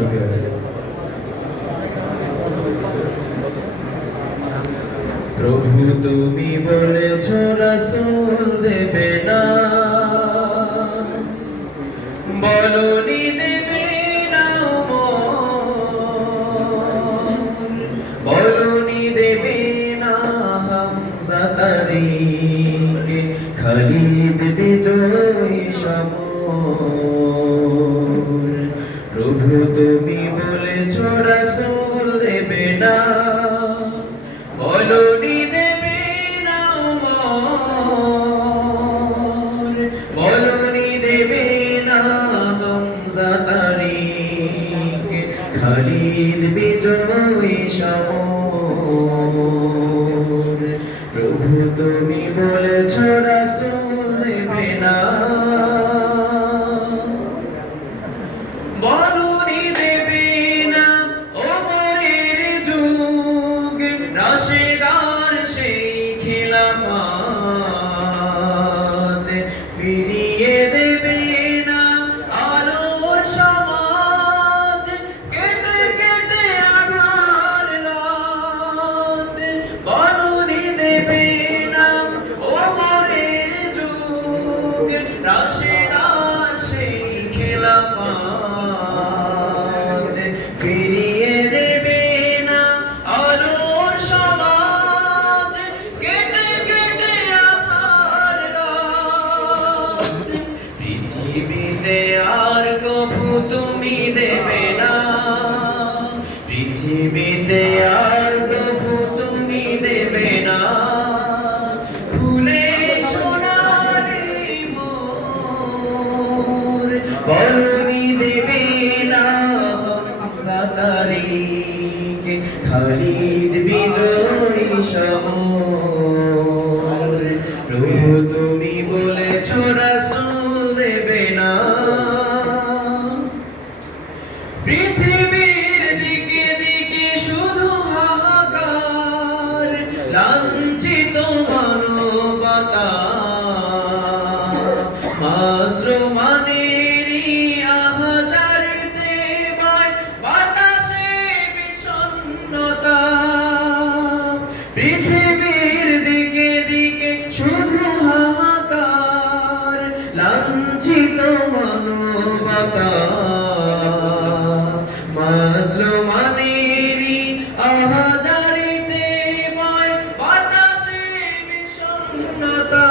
রুকে রাখে। প্রভু তুমি বলেছ রাসূল দেবে না, বলনি দেবে না বলনি দেবে না হামজা তারিক খালিদ বিজয় সমর। প্রভু তুমি বলেছ রাসূল দেবে না, বলনি দেবে না বলনি দেবে না হামজা তারিক খালিদ বিজয় সমর। প্রভু তুমি বলেছ রাসূল দেবে না, বলনি দেবে না ওমরের যুগ রাশেদার সেই খিলাফত, ফিরিয়ে দেবে না আলোর সমাজ কেটে কেটে আধার রাত। বলনি দেবে না ওমরের যুগ রাশেদার সেই খিলাফত, ফিরিয়ে দেবে না আলোর সমাজ কেটে কেটে আধার রাত। পৃথিবীতে আর কভু তুমি দেবে না, পৃথিবীতে আর কভু তুমি দেবে না ফুলে সোনালি মোর। বলনি দেবে না হামজা তারিক খালিদ বিজয় সমর। প্রভু তুমি বলেছ রাসূল দেবে না, পৃথিবীর দিকে দিকে শুধু হাহাকার লাঞ্ছিত মানবতা মাজলুমানেরই আহাজারিতে বয় বাতাসে বিষণ্ণতা। পৃথিবীর দিকে দিকে শুধু হাহাকার লাঞ্ছিত মানবতা মাজলুমানেরই আহাজারিতে বয় বাতাসে বিষণ্ণতা।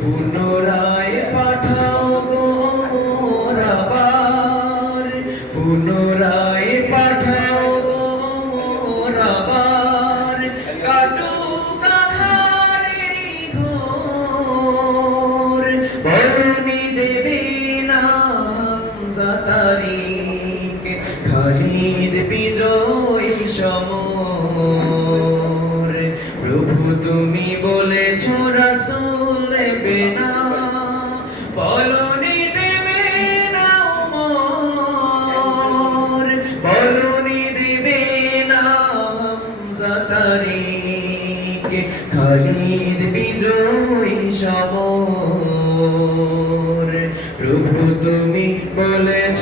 পুনরায় পাঠাও গো মোর আবার, পুনরায় পাঠাও গো মোর আবার কাটুক আঁধারে ঘোর। বলনি দেবে না হামজা তারিক খালিদ বিজয় সমর। প্রভু তুমি বলেছ রাসূল দেবে না, বলনি দেবে না ওমর, বলনি দেবে না হামজা তারিক খালিদ বিজয় সমর। প্রভু তুমি বলেছ